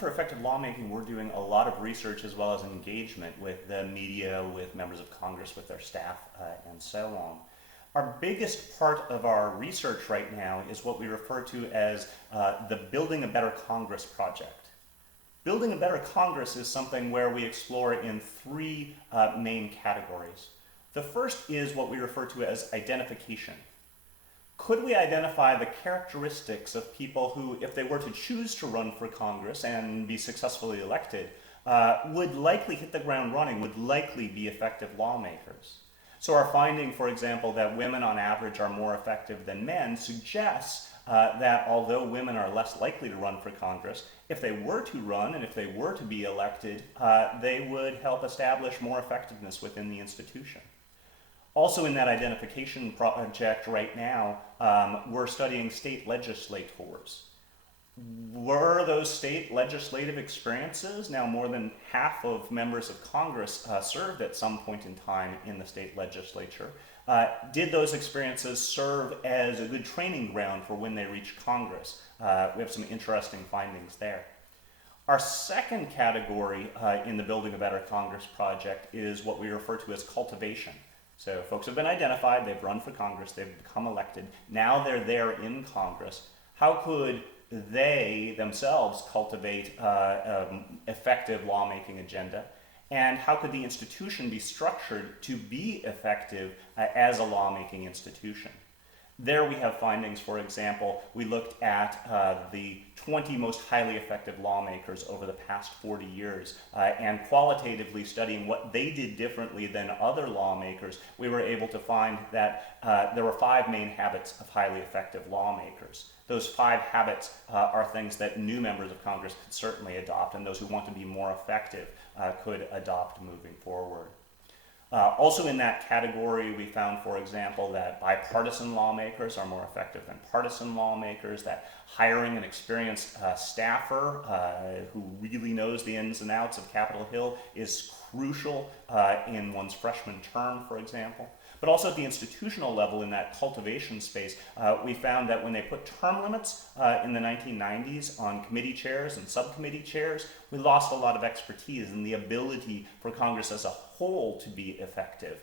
for Effective Lawmaking, we're doing a lot of research as well as engagement with the media, with members of Congress, with their staff, and so on. Our biggest part of our research right now is what we refer to as the Building a Better Congress project. Building a Better Congress is something where we explore in three main categories. The first is what we refer to as identification. Could we identify the characteristics of people who, if they were to choose to run for Congress and be successfully elected, would likely hit the ground running, would likely be effective lawmakers? So our finding, for example, that women on average are more effective than men suggests that although women are less likely to run for Congress, if they were to run and if they were to be elected, they would help establish more effectiveness within the institution. Also in that identification project right now, we're studying state legislators. Were those state legislative experiences, now more than half of members of Congress served at some point in time in the state legislature, did those experiences serve as a good training ground for when they reach Congress? We have some interesting findings there. Our second category in the Building a Better Congress project is what we refer to as cultivation. So folks have been identified, they've run for Congress, they've become elected, now they're there in Congress. How could they themselves cultivate effective lawmaking agenda? And how could the institution be structured to be effective as a lawmaking institution? There we have findings. For example, we looked at the 20 most highly effective lawmakers over the past 40 years, and qualitatively studying what they did differently than other lawmakers, we were able to find that there were 5 main habits of highly effective lawmakers. Those 5 habits are things that new members of Congress could certainly adopt, and those who want to be more effective could adopt moving forward. Also in that category, we found, for example, that bipartisan lawmakers are more effective than partisan lawmakers, that hiring an experienced staffer who really knows the ins and outs of Capitol Hill is crucial in one's freshman term, for example. But also at the institutional level, in that cultivation space, we found that when they put term limits in the 1990s on committee chairs and subcommittee chairs, we lost a lot of expertise and the ability for Congress as a whole to be effective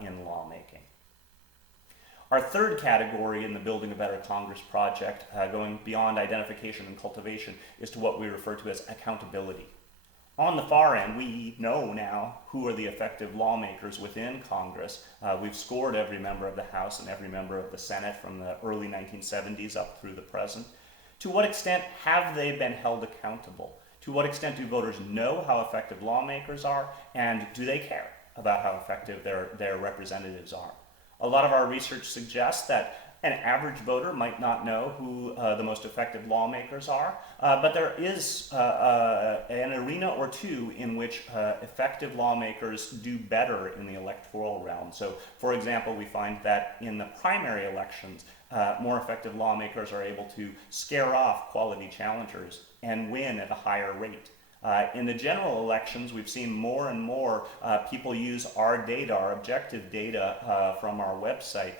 in lawmaking. Our third category in the Building a Better Congress project, going beyond identification and cultivation, is to what we refer to as accountability. On the far end, we know now who are the effective lawmakers within Congress. We've scored every member of the House and every member of the Senate from the early 1970s up through the present. To what extent have they been held accountable? To what extent do voters know how effective lawmakers are, and do they care about how effective their representatives are? A lot of our research suggests that an average voter might not know who the most effective lawmakers are, but there is an arena or two in which effective lawmakers do better in the electoral realm. So, for example, we find that in the primary elections, more effective lawmakers are able to scare off quality challengers and win at a higher rate. In the general elections, we've seen more and more people use our data, our objective data from our website,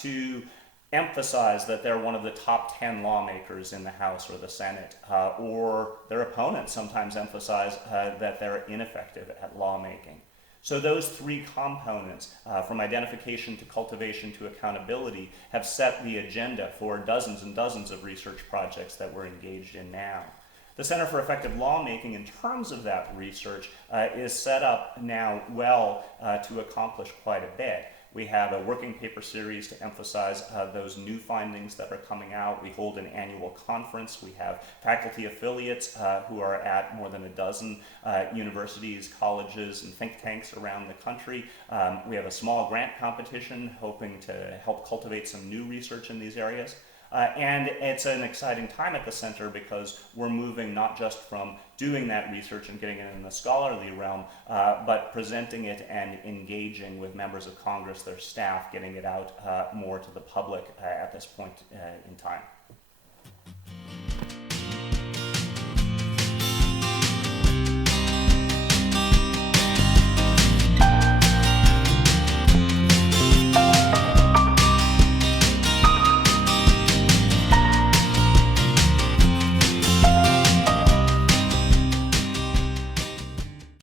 to emphasize that they're one of the top 10 lawmakers in the House or the Senate, or their opponents sometimes emphasize that they're ineffective at lawmaking. So those 3 components, from identification to cultivation to accountability, have set the agenda for dozens and dozens of research projects that we're engaged in now. The Center for Effective Lawmaking, in terms of that research, is set up now well to accomplish quite a bit. We have a working paper series to emphasize those new findings that are coming out. We hold an annual conference. We have faculty affiliates who are at more than a dozen universities, colleges, and think tanks around the country. We have a small grant competition hoping to help cultivate some new research in these areas. And it's an exciting time at the center because we're moving not just from doing that research and getting it in the scholarly realm, but presenting it and engaging with members of Congress, their staff, getting it out more to the public at this point in time.